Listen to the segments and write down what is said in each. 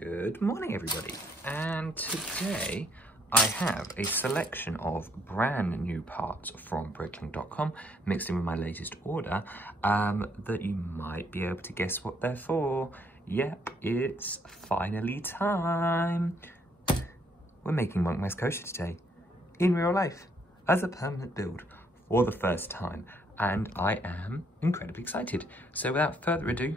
Good morning, everybody, and today I have a selection of brand new parts from Bricklink.com mixed in with my latest order that you might be able to guess what they're for. Yep, it's finally time. We're making Monk MAZ Koshiا today, in real life, as a permanent build for the first time, and I am incredibly excited. So without further ado,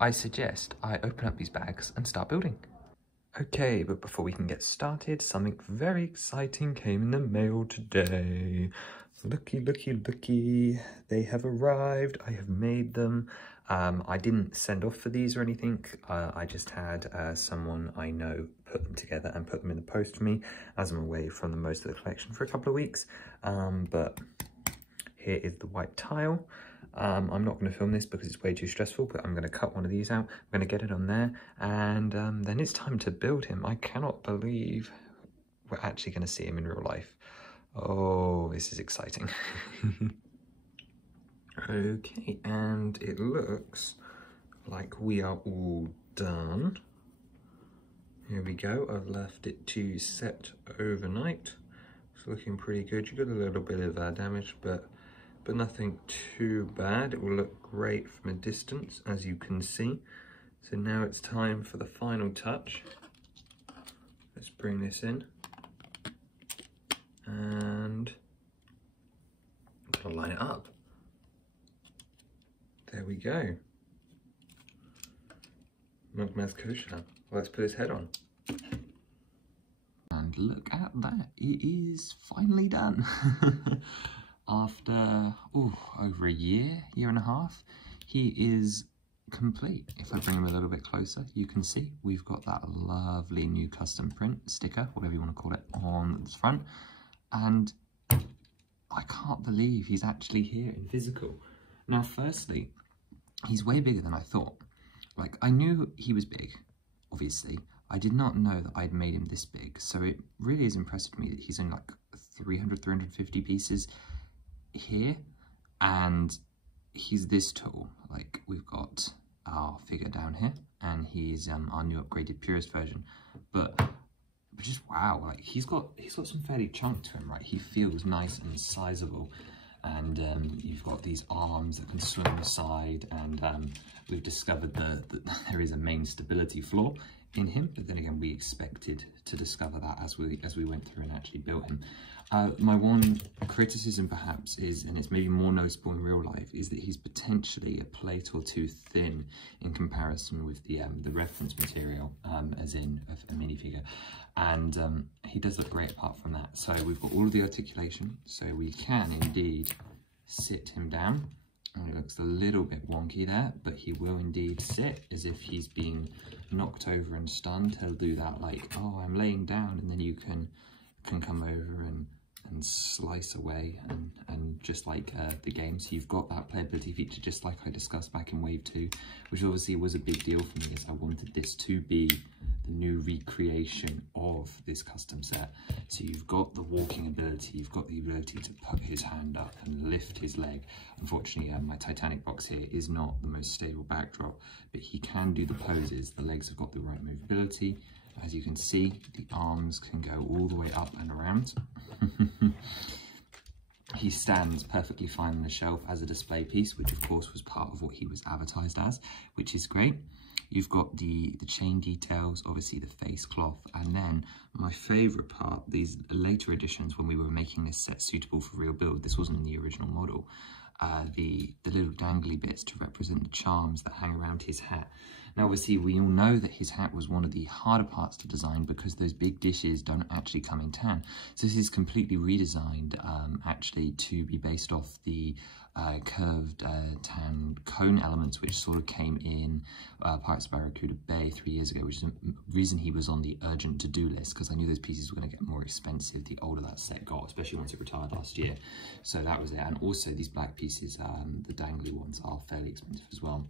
I suggest I open up these bags and start building. Okay, but before we can get started, something very exciting came in the mail today. Looky, looky, looky. They have arrived. I have made them. I didn't send off for these or anything. I just had someone I know put them together and put them in the post for me as I'm away from the most of the collection for a couple of weeks. But here is the white tile. I'm not going to film this because it's way too stressful, but I'm going to cut one of these out. I'm going to get it on there, and then it's time to build him. I cannot believe we're actually going to see him in real life. Oh, this is exciting. Okay, and it looks like we are all done. Here we go. I've left it to set overnight. It's looking pretty good. You got a little bit of damage, but nothing too bad. It will look great from a distance, as you can see. So now it's time for the final touch. Let's bring this in. And I'm gonna line it up. There we go. Monk MAZ Koshia. Let's put his head on. And look at that, it is finally done. After over a year and a half, he is complete. If I bring him a little bit closer, you can see we've got that lovely new custom print sticker, whatever you want to call it, on the front. And I can't believe he's actually here in physical. Now, firstly, he's way bigger than I thought. Like, I knew he was big, obviously. I did not know that I'd made him this big. So it really is impressive to me that he's only like 350 pieces here, and he's this tall. Like, we've got our figure down here, and he's our new upgraded purist version, but just wow, like he's got some fairly chunk to him, right? He feels nice and sizable, and you've got these arms that can swing on the side, and we've discovered that there is a main stability flaw in him, but then again we expected to discover that as we went through and actually built him. My one criticism perhaps is, and it's maybe more noticeable in real life, is that he's potentially a plate or two thin in comparison with the reference material, as in a minifigure, and he does look great apart from that. So we've got all of the articulation, so we can indeed sit him down. And it looks a little bit wonky there, but he will indeed sit as if he's been knocked over and stunned. He'll do that like, oh, I'm laying down, and then you can come over and slice away and just like the game. So you've got that playability feature, just like I discussed back in Wave 2, which obviously was a big deal for me, as I wanted this to be the new recreation of this custom set. So you've got the walking ability, you've got the ability to put his hand up and lift his leg. Unfortunately, my Titanic box here is not the most stable backdrop, but he can do the poses. The legs have got the right movability. As you can see, the arms can go all the way up and around. He stands perfectly fine on the shelf as a display piece, which of course was part of what he was advertised as, which is great. You've got the chain details, obviously the face cloth, and then my favourite part, these later editions when we were making this set suitable for real build, this wasn't in the original model, the little dangly bits to represent the charms that hang around his hat. Now obviously we all know that his hat was one of the harder parts to design because those big dishes don't actually come in tan. So this is completely redesigned actually to be based off the curved tan cone elements which sort of came in Pirates of Barracuda Bay 3 years ago, which is the reason he was on the urgent to-do list, because I knew those pieces were going to get more expensive the older that set got, especially once it retired last year. So that was it. And also these black pieces, the dangly ones, are fairly expensive as well.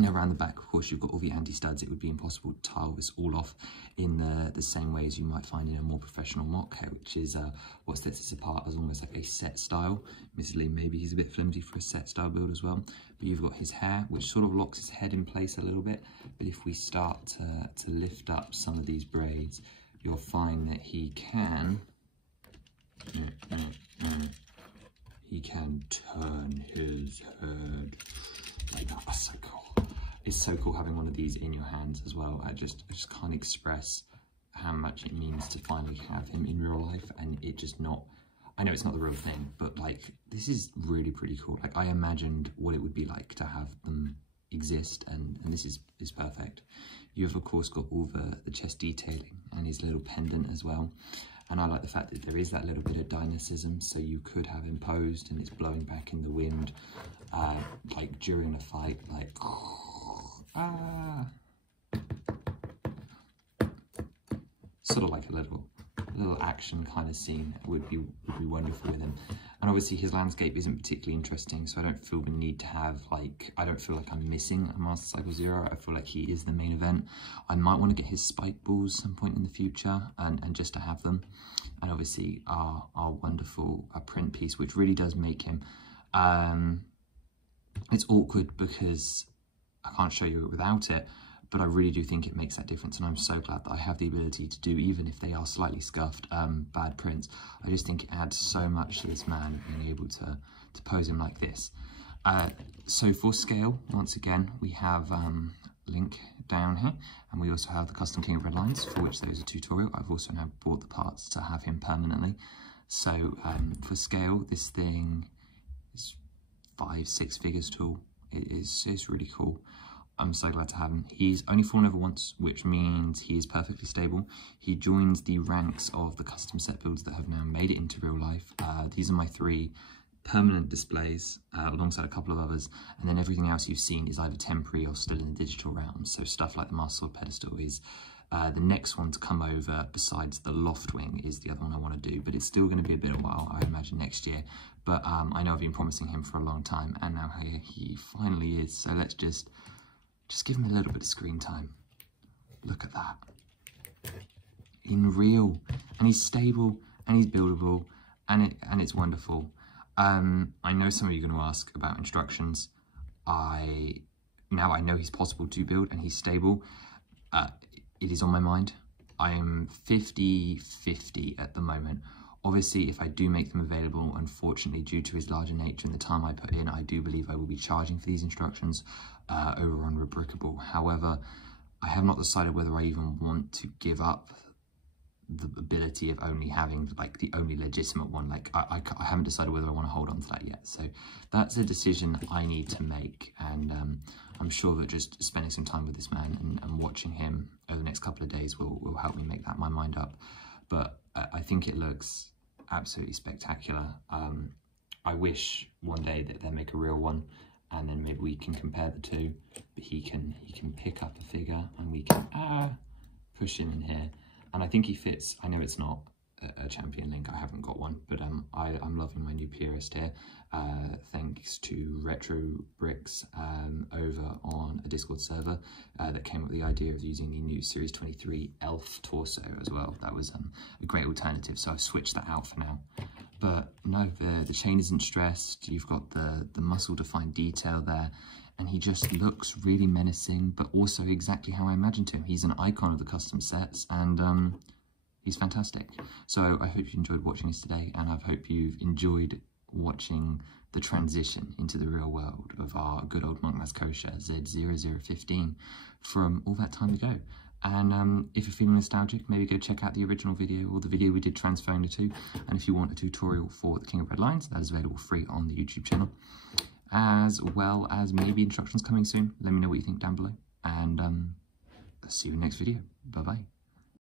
Now around the back, of course, you've got all the anti-studs. It would be impossible to tile this all off in the same way as you might find in a more professional mock, which is what sets this apart as almost like a set style. Admittedly, maybe he's a bit flimsy for a set style build as well. But you've got his hair, which sort of locks his head in place a little bit. But if we start to lift up some of these braids, you'll find that he can turn his head like that. That's so cool. It's so cool having one of these in your hands as well. I just can't express how much it means to finally have him in real life, and it just not, I know it's not the real thing, but like this is really pretty cool. Like I imagined what it would be like to have them exist, and this is perfect. You've of course got all the chest detailing and his little pendant as well. And I like the fact that there is that little bit of dynamism, so you could have him posed and it's blowing back in the wind, like during a fight, like sort of like a little action kind of scene would be wonderful with him. And obviously his landscape isn't particularly interesting, so I don't feel the need to have, like, I don't feel like I'm missing a Master Cycle Zero. I feel like he is the main event. I might want to get his spike balls some point in the future, and just to have them. And obviously our wonderful print piece, which really does make him, it's awkward because I can't show you it without it, but I really do think it makes that difference, and I'm so glad that I have the ability to do, even if they are slightly scuffed, bad prints. I just think it adds so much to this man, being able to pose him like this. So for scale, once again, we have Link down here, and we also have the custom King of Red lines, for which there is a tutorial. I've also now bought the parts to have him permanently. So for scale, this thing is 5-6 figures tall. It's really cool. I'm so glad to have him. He's only fallen over once, which means he is perfectly stable. He joins the ranks of the custom set builds that have now made it into real life. These are my 3 permanent displays, alongside a couple of others, and then everything else you've seen is either temporary or still in the digital realm. So stuff like the Master Sword pedestal is the next one to come over, besides the loft wing, is the other one I want to do, but it's still going to be a bit of a while, I imagine next year. But I know I've been promising him for a long time, and now here he finally is. So let's just give him a little bit of screen time. Look at that. In real. And he's stable, and he's buildable, and it's wonderful. I know some of you are going to ask about instructions. Now I know he's possible to build, and he's stable. It is on my mind. I am 50-50 at the moment. Obviously, if I do make them available, unfortunately, due to his larger nature and the time I put in, I do believe I will be charging for these instructions over on Rubricable. However, I have not decided whether I even want to give up the ability of only having like the only legitimate one. Like I haven't decided whether I want to hold on to that yet. So that's a decision I need to make, and I'm sure that just spending some time with this man and watching him over the next couple of days will help me make my mind up. But I think it looks absolutely spectacular. I wish one day that they make a real one, and then maybe we can compare the two. But he can pick up a figure, and we can push him in here. And I think he fits. I know it's not a champion Link, I haven't got one, but I'm loving my new purist here, thanks to Retro Bricks over on a Discord server that came up with the idea of using the new Series 23 Elf torso as well. That was a great alternative, so I've switched that out for now. But no, the chain isn't stressed. You've got the muscle defined detail there, and he just looks really menacing, but also exactly how I imagined him. He's an icon of the custom sets, and he's fantastic. So I hope you enjoyed watching this today, and I hope you've enjoyed watching the transition into the real world of our good old Monk Maz Koshia Z0015 from all that time ago. And if you're feeling nostalgic, maybe go check out the original video or the video we did transferring the two. And if you want a tutorial for the King of Red lines, that is available free on the YouTube channel, as well as maybe instructions coming soon. Let me know what you think down below, and see you in the next video. Bye bye.